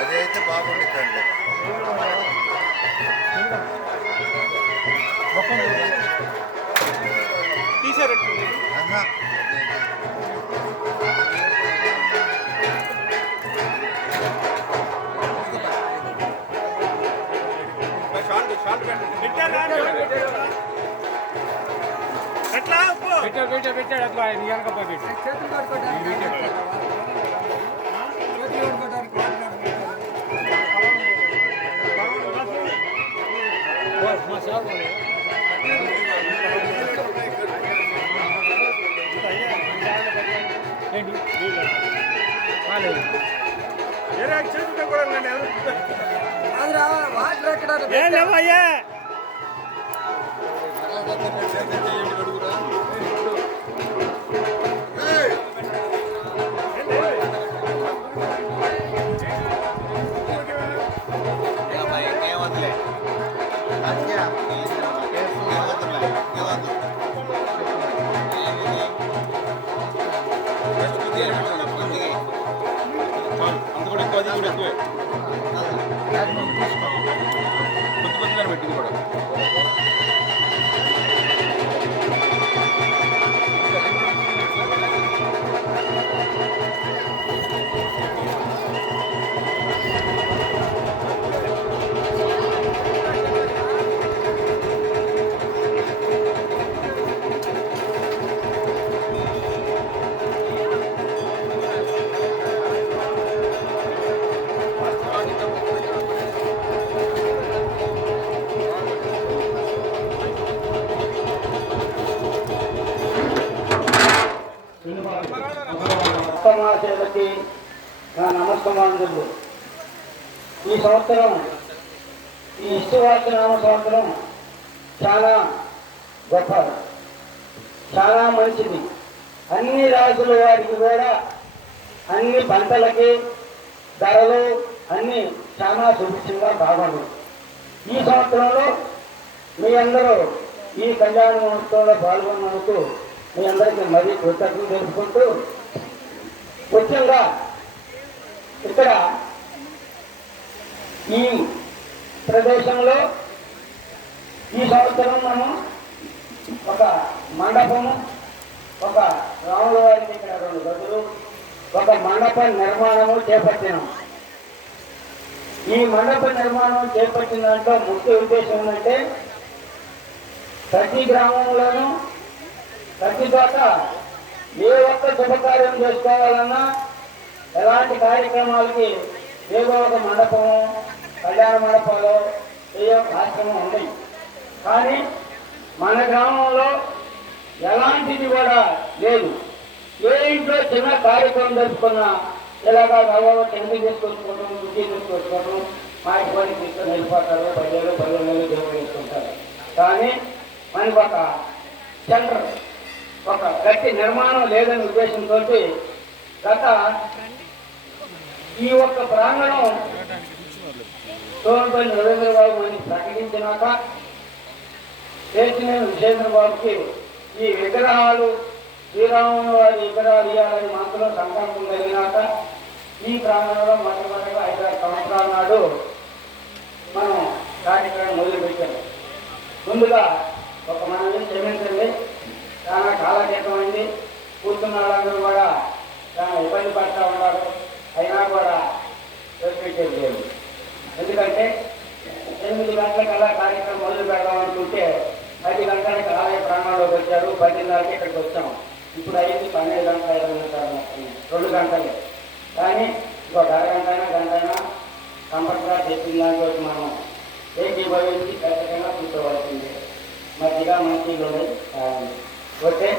అదైతే బాగుంటుందండి. తీసారు పెట్టాడు అట్లా వెనకపోయి లేవయ్యా పెట్టింది కూడా మహాశయులకి నా నమస్కారాలు. ఈ సంవత్సరం ఈ ఇష్టవాచనామ సంవత్సరం చాలా గొప్ప, చాలా మంచిది. అన్ని రాజుల వారికి కూడా అన్ని పంటలకి ధరలు అన్నీ చాలా సుభిక్షంగా బాగుంది. ఈ సంవత్సరంలో మీ అందరూ ఈ కళ్యాణ మహోత్సవంలో పాల్గొన్నందుకు మీ అందరికీ మరీ కృతజ్ఞతలు తెలుపుకుంటూ, ముఖ్యంగా ఇక్కడ ఈ ప్రదేశంలో ఈ సంవత్సరం మనం ఒక మండపము, ఒక రాముల వారికి ఇక్కడ 2 గదులు, ఒక మండప నిర్మాణము చేపట్టినాం. ఈ మండప నిర్మాణం చేపట్టిన దాంట్లో ముఖ్య ఉద్దేశం ఏంటంటే ప్రతి గ్రామంలోనూ ప్రతి చోట ఏ ఒక్క శుభకార్యం చేసుకోవాలన్నా ఎలాంటి కార్యక్రమాలకి ఏదో ఒక మండపము, కళ్యాణ మండపాలు, ఏదో ఒక ఆశ్రమం ఉన్నాయి. కానీ మన గ్రామంలో ఎలాంటిది కూడా లేదు. ఏ ఇంట్లో చిన్న కార్యక్రమం జరుపుకున్నా ఇలాగా గవ్వ టెంకి తీసుకొచ్చుకోవడం, రుచి తీసుకొచ్చుకోవడం, మా ఇంటి తీసుకొని వెళ్ళిపోతారు. 10,000 దేవుడు తీసుకుంటారు. కానీ మనకు ఒక సెంటర్, ఒక గట్టి నిర్మాణం లేదనే ఉద్దేశంతో గత ఈ ఒక్క ప్రాంగణం సోమపల్లి నరేంద్రబాబు అని ప్రకటించినాక చేసిన విజేంద్రబాబుకి ఈ విగ్రహాలు, శ్రీరాముని వారి విగ్రహాలు ఇవ్వాలని మాత్రం సంకల్పం కలిగినాక ఈ ప్రాంగణంలో మొట్టమొదటిగా 5-6 సంవత్సరాల నాడు మనం కార్యక్రమం మొదలుపెట్టాము. ముందుగా ఒక మనల్ని క్షమించండి, చాలా కాలక్షేపమైంది. కూర్చున్న వాళ్ళందరూ కూడా చాలా ఇబ్బంది పడుతూ ఉన్నారు. అయినా కూడా వదిలిపెట్టేది లేదు. ఎందుకంటే 8 గంటలకల్లా కార్యక్రమం మొదలు పెడదామనుకుంటే 10 గంటలకి ఆలయ ప్రాంగణంలోకి వచ్చారు. 10:30కి ఇక్కడికి వచ్చాము. ఇప్పుడు అయింది 12 గంటల 5 నిమిషాలు, 2 గంటలే. కానీ ఇంకొక గంటైనా కంపల్సరీ చెప్పిన దాంట్లో మనం ఏకీభవించి ఖచ్చితంగా కూర్చోవలసింది. మధ్యగా మంచిగా ఓకే.